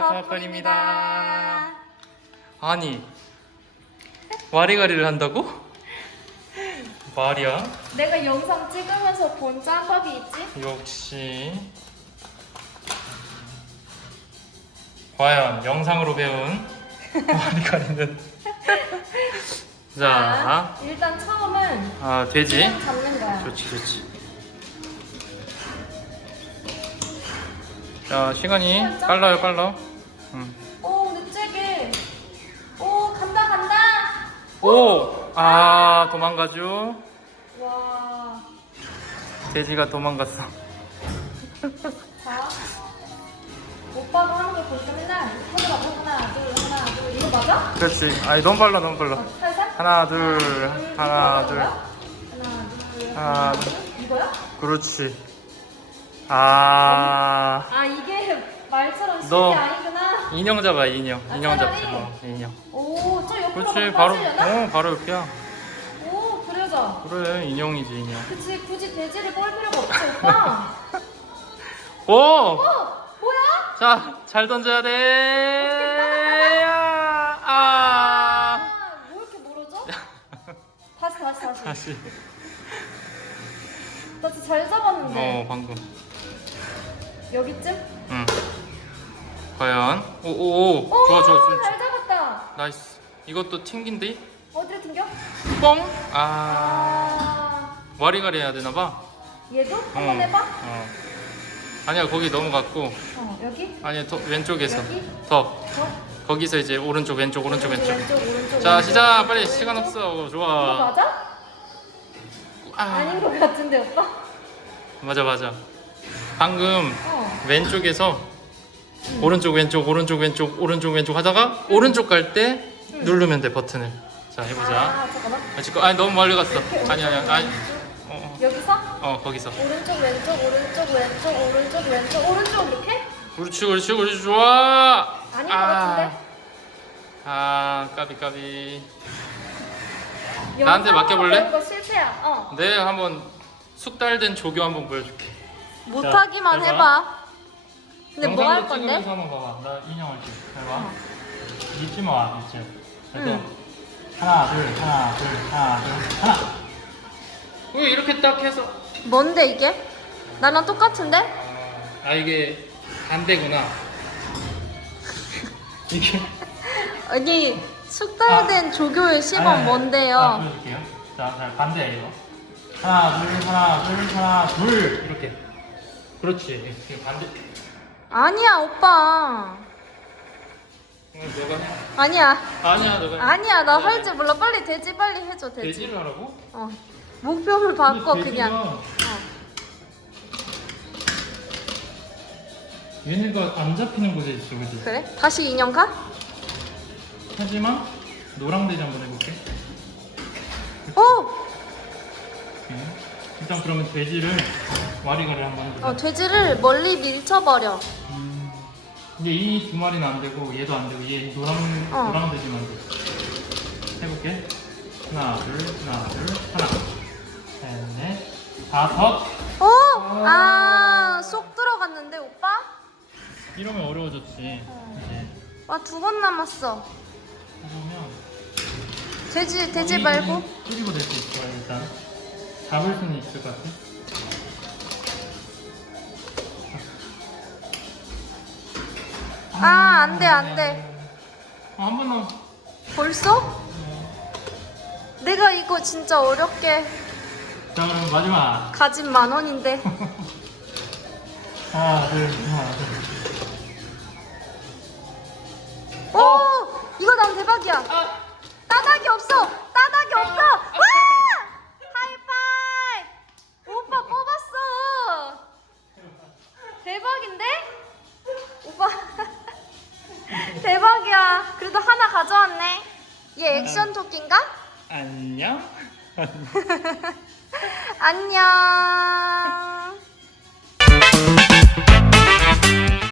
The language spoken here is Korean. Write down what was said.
커플입니다. 아니 와리가리를 한다고? 말이야. 내가 영상 찍으면서 본 짬밥이 있지? 역시. 과연 영상으로 배운 와리가리는? 자, 일단 처음은 아 돼지? 그냥 잡는 거야. 좋지 좋지 자 시간이 빨라요 빨라 응. 오, 근데 째게. 오, 간다, 간다. 오! 아 도망가죠 와. 돼지가 도망갔어 자. 오빠가 하는 거 보니까 맨날 하나, 하나, 둘, 하나, 둘. 이거 맞아? 그렇지 아니 너무 빨라 너무 빨라 어, 살살? 하나 둘 하나 둘 하나, 둘. 하나, 둘. 이거야? 그렇지 아 아, 이게 말처럼 쉬운 너- 게 아니구나. 인형 잡아 인형 아, 인형 차라리. 어, 인형 오, 저 옆으로 그렇지 바로 빠지려나? 어 바로 옆이야 오, 그려져. 그래 인형이지 인형 그치, 굳이 돼지를 볼 필요가 없지, 오빠. 오! 어, 뭐야? 자, 잘 던져야 돼. 아, 아. 아, 뭐 이렇게 멀어져? 다시, 다시, 다시. 다시. 나 진짜 잘 잡았는데. 어, 방금. 여기쯤? 응. 과연? 오, 오, 오. 오, 좋아, 좋아, 좋아. 잘 잡았다. 나이스. 이것도 튕긴데? 어디로 튕겨? 뻥. 아, 아, 와리가리 해야 되나 봐. 얘도? 어. 한번 해봐. 어. 아니야, 거기 넘어갔고. 어, 여기? 아니야, 더 왼쪽에서. 여기? 더. 더? 거기서 이제 오른쪽, 왼쪽, 오른쪽, 왼쪽. 왼쪽, 오른쪽. 자, 왼쪽, 시작. 오른쪽, 빨리 왼쪽. 시간 없어. 이거 좋아. 맞아? 아, 아닌 것 같은데, 오빠? 맞아, 맞아. 방금 어. 왼쪽에서 오른쪽 왼쪽 오른쪽 왼쪽 오른쪽 왼쪽 하다가 오른쪽 갈 때 누르면 돼 버튼을 자 해보자 아, 잠깐만. 아, 지금 아니 너무 멀리 갔어 아니 아니 오른쪽, 아니 왼쪽. 어, 여기서? 어, 어 거기서 오른쪽, 왼쪽, 오른쪽, 왼쪽, 오른쪽, 왼쪽, 오른쪽 이렇게? 그렇지 그렇지 그렇지 좋아 아닌 것 같은데? 아 까비 까비 나한테 영상으로 맡겨볼래? 배운 거 실패야. 어. 내 한번 숙달된 조교 한번 보여줄게 못하기만 해봐. 해봐. 근데 뭐 할 건데? 찍으면서 한번 봐봐. 나 인형 할게 해봐. 어. 잊지 마 잊지 그래서 응. 하나 둘 하나 둘 하나 둘 하나. 왜 이렇게 딱 해서? 뭔데 이게? 나랑 똑같은데? 아 이게 반대구나. 이게? 아니 숙달된 조교의 시범 아니, 아니, 뭔데요? 아, 보여줄게요. 자, 자 반대야 이거. 하나 둘 하나 둘 하나 둘 이렇게. 그렇지. 이게 반대 아니야 오빠. 어, 너가 해 아니야. 아니야 너가 해. 아니야 나 할 줄 몰라. 빨리 돼지 빨리 해줘 돼지. 돼지를 하라고? 어. 목표를 바꿔 근데 그냥. 돼지가 어. 얘네가 안 잡히는 곳에 있어 그지? 그래? 다시 인형 가? 하지만 노랑 돼지 한번 해볼게 오! 네. 일단 그러면 돼지를 와리가리 한번 해보자 어 돼지를 멀리 밀쳐버려. 음, 이제 이두 마리는 안 되고 얘도 안 되고 얘 노랑 어. 노랑 돼지만 돼. 해볼게. 하나 둘 하나 둘 하나 셋넷 다섯. 오! 아, 쏙 들어갔는데 오빠? 이러면 어려워졌지. 어. 이제 와 두 번 남았어. 그러면 돼지 돼지 말고. 뿌리고 될 수 있어 일단 잡을 수는 있을 것 같아. 아, 안 돼, 안 돼. 어, 한번 더. 벌써? 내가 이거 진짜 어렵게 자 그럼 마지막. 가진 만 원인데. 하나 둘 하나 둘. 오! 이거 난 대박이야. 아! 따닥이 없어. 얘 액션 토끼인가? 안녕. 안녕.